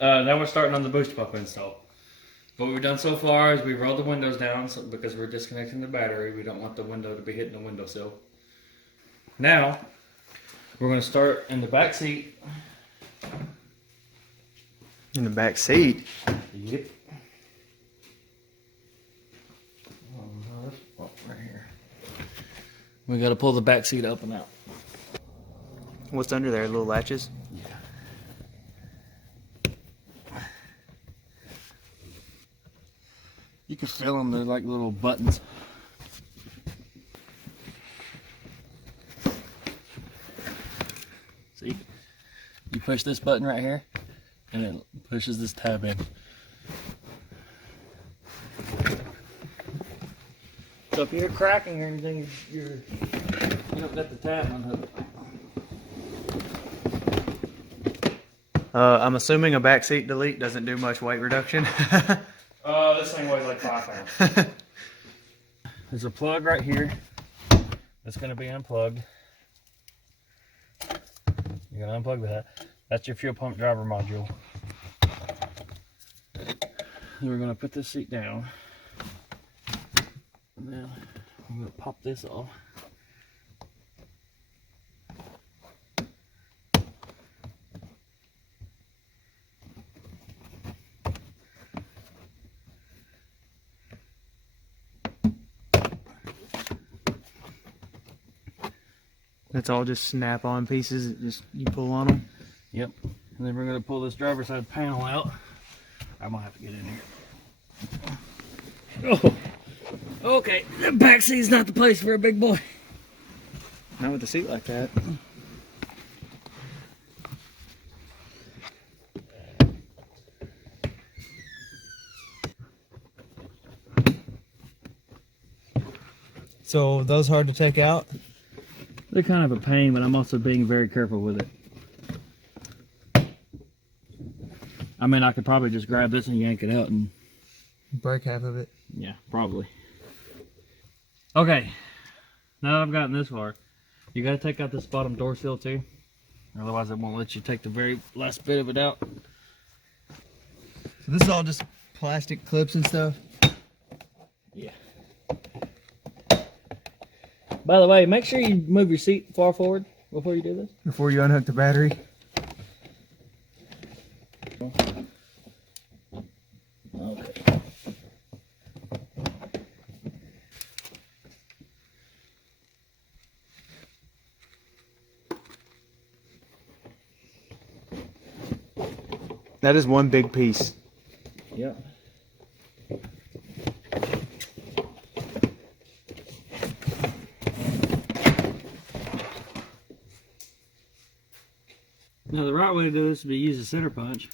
Now we're starting on the boost pump install. What we've done so far is we rolled the windows down because we're disconnecting the battery. We don't want the window to be hitting the windowsill. Now, we're going to start in the back seat. In the back seat? Yep. Right here. We got to pull the back seat up and out. What's under there? Little latches? Yeah. You can feel them, they're like little buttons. See? You push this button right here, and it pushes this tab in. So if you're cracking or anything, you don't got the tab unhooked. I'm assuming a back seat delete doesn't do much weight reduction. This thing weighs like 5 pounds. There's a plug right here that's going to be unplugged. You're going to unplug that. That's your fuel pump driver module. Then we're going to put this seat down. And then I'm going to pop this off. That's all just snap-on pieces that just you pull on them? Yep. And then we're going to pull this driver's side panel out. I'm going to have to get in here. Oh, okay. The back seat's not the place for a big boy. Not with a seat like that. So those hard to take out? They're kind of a pain, but I'm also being very careful with it. I mean, I could probably just grab this and yank it out and... break half of it. Yeah, probably. Okay, now that I've gotten this far, you got to take out this bottom door seal too. Otherwise it won't let you take the very last bit of it out. So this is all just plastic clips and stuff? Yeah. By the way, make sure you move your seat far forward before you do this. Before you unhook the battery? Okay. That is one big piece. Yep. Now the right way to do this would be use a center punch.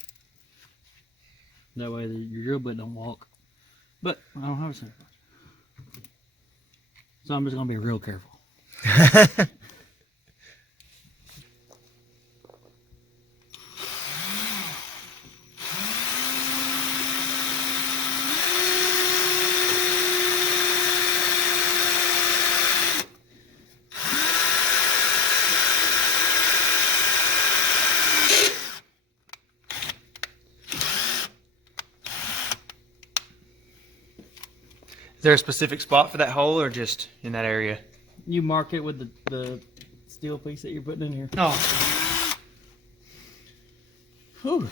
That way your drill bit don't walk. But I don't have a center punch. So I'm just going to be real careful. Is there a specific spot for that hole or just in that area? You mark it with the steel piece that you're putting in here. Oh. Whew.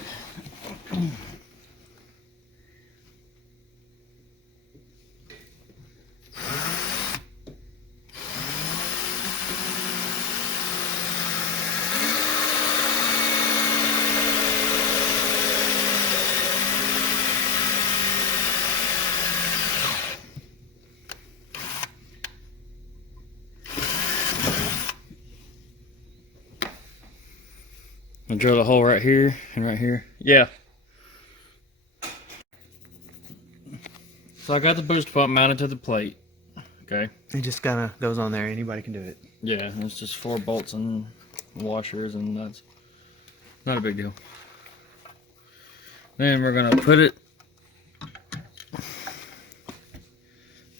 I'll drill a hole right here and right here. Yeah. So I got the booster pump mounted to the plate. Okay. It just kind of goes on there. Anybody can do it. Yeah, it's just 4 bolts and washers and nuts. Not a big deal. Then we're gonna put it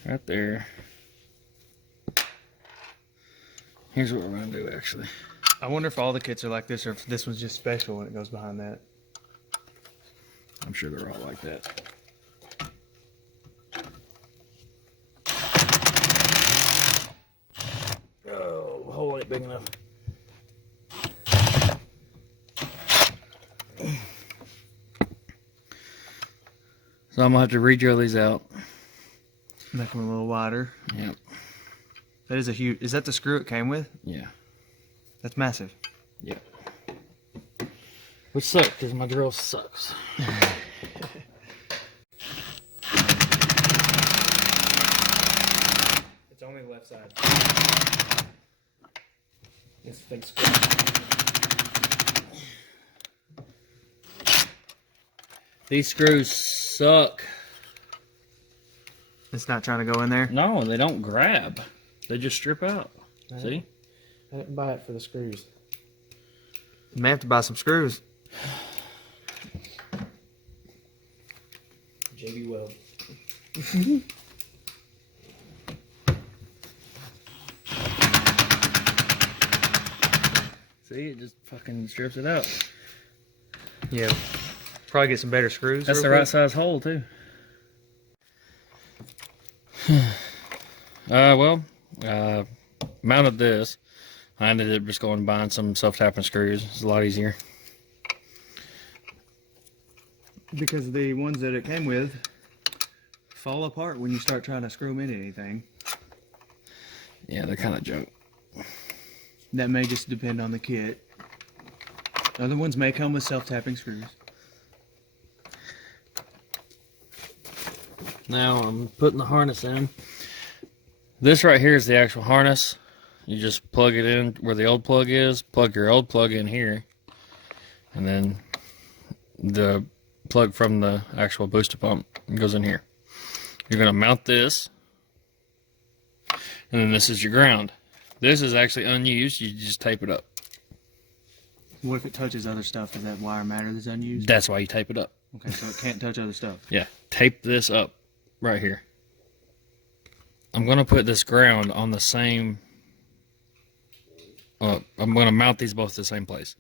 right there. Here's what we're gonna do actually. I wonder if all the kits are like this or if this one's just special when it goes behind that. I'm sure they're all like that. Oh, hole ain't big enough. So I'm gonna have to re-drill these out. Make them a little wider. Yep. That is a huge. Is that the screw it came with? Yeah. That's massive. Yep. Which sucks because my drill sucks. It's only the left side. It's big screw. These screws suck. It's not trying to go in there. No, they don't grab. They just strip out. See? I didn't buy it for the screws. You may have to buy some screws. JB Weld. See, it just fucking strips it out. Yeah. Probably get some better screws. That's the right size hole too. Mounted this. I ended up just going and buying some self-tapping screws. It's a lot easier. Because the ones that it came with fall apart when you start trying to screw them into anything. Yeah, they're kind of junk. That may just depend on the kit. Other ones may come with self-tapping screws. Now I'm putting the harness in. This right here is the actual harness. You just plug it in where the old plug is. Plug your old plug in here. And then the plug from the actual booster pump goes in here. You're going to mount this. And then this is your ground. This is actually unused. You just tape it up. What if it touches other stuff? Does that wire matter that's unused? That's why you tape it up. Okay, so it can't touch other stuff. Yeah, tape this up right here. I'm going to put this ground on the same... I'm going to mount these both to the same place.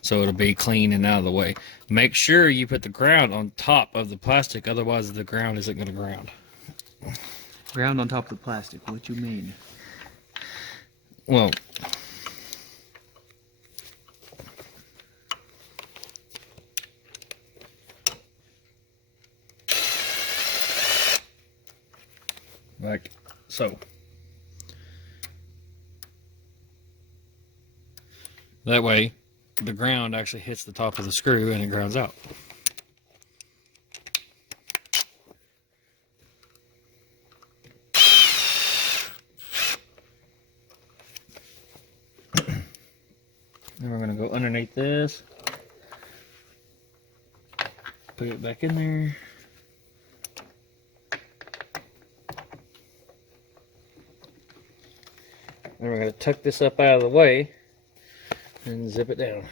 So it'll be clean and out of the way. Make sure you put the ground on top of the plastic, otherwise the ground isn't going to ground. Ground on top of the plastic. What you mean? Well... like so. That way, the ground actually hits the top of the screw and it grounds out. Then we're going to go underneath this. Put it back in there. Then we're going to tuck this up out of the way and zip it down.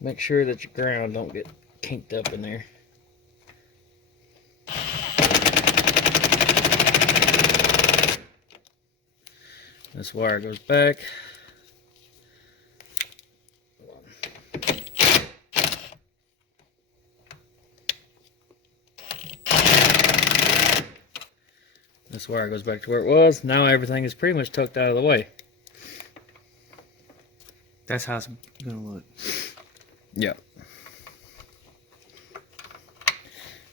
Make sure that your ground don't get kinked up in there. This wire goes back. This wire goes back to where it was. Now everything is pretty much tucked out of the way. That's how it's gonna look. Yeah.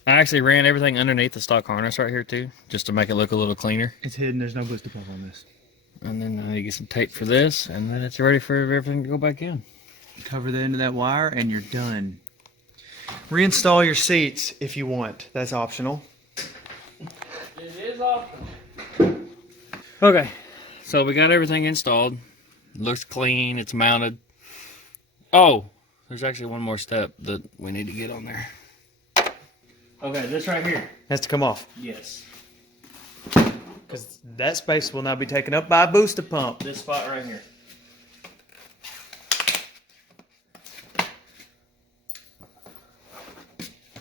I actually ran everything underneath the stock harness right here too, just to make it look a little cleaner. It's hidden. There's no booster pump on this. And then you get some tape for this, and then it's ready for everything to go back in. Cover the end of that wire, and you're done. Reinstall your seats if you want. That's optional. It is optional. Okay, so we got everything installed. Looks clean. It's mounted. Oh, there's actually one more step that we need to get on there. Okay, this right here. Has to come off. Yes. Because that space will now be taken up by a booster pump. This spot right here.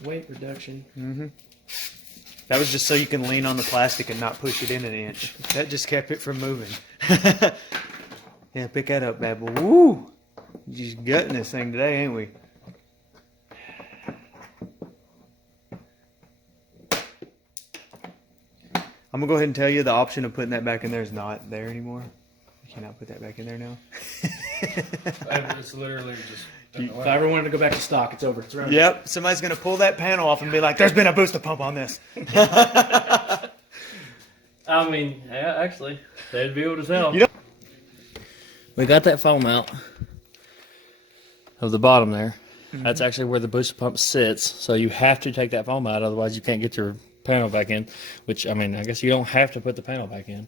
Weight reduction. Mm-hmm. That was just so you can lean on the plastic and not push it in an inch. That just kept it from moving. Yeah, pick that up, bad boy. Woo! Just gutting this thing today, ain't we? I'm gonna go ahead and tell you the option of putting that back in there is not there anymore. You cannot put that back in there now. It's literally just. If I ever wanted to go back to stock, it's over. It's around. Yep, somebody's gonna pull that panel off and be like, "There's been a booster pump on this." I mean, yeah, actually, that'd be old as hell. You know- We got that foam out of the bottom there. That's actually where the booster pump sits. So you have to take that foam out, otherwise you can't get your panel back in. Which, I mean, I guess you don't have to put the panel back in.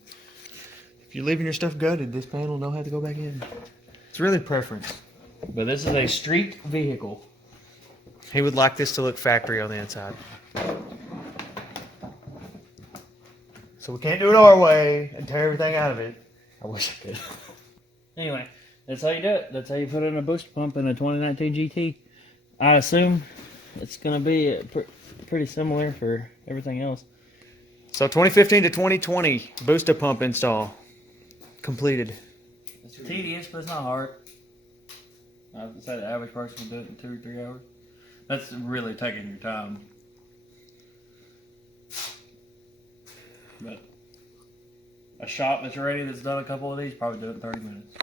If you're leaving your stuff gutted, this panel don't have to go back in. It's really preference. But this is a street vehicle. He would like this to look factory on the inside. So we can't do it our way and tear everything out of it. I wish I could. Anyway, that's how you do it. That's how you put in a booster pump in a 2019 GT. I assume it's going to be pretty similar for everything else. So 2015 to 2020 booster pump install completed. It's tedious, but it's not hard. I would say the average person will do it in 2 or 3 hours. That's really taking your time. But a shop that's ready that's done a couple of these probably do it in 30 minutes.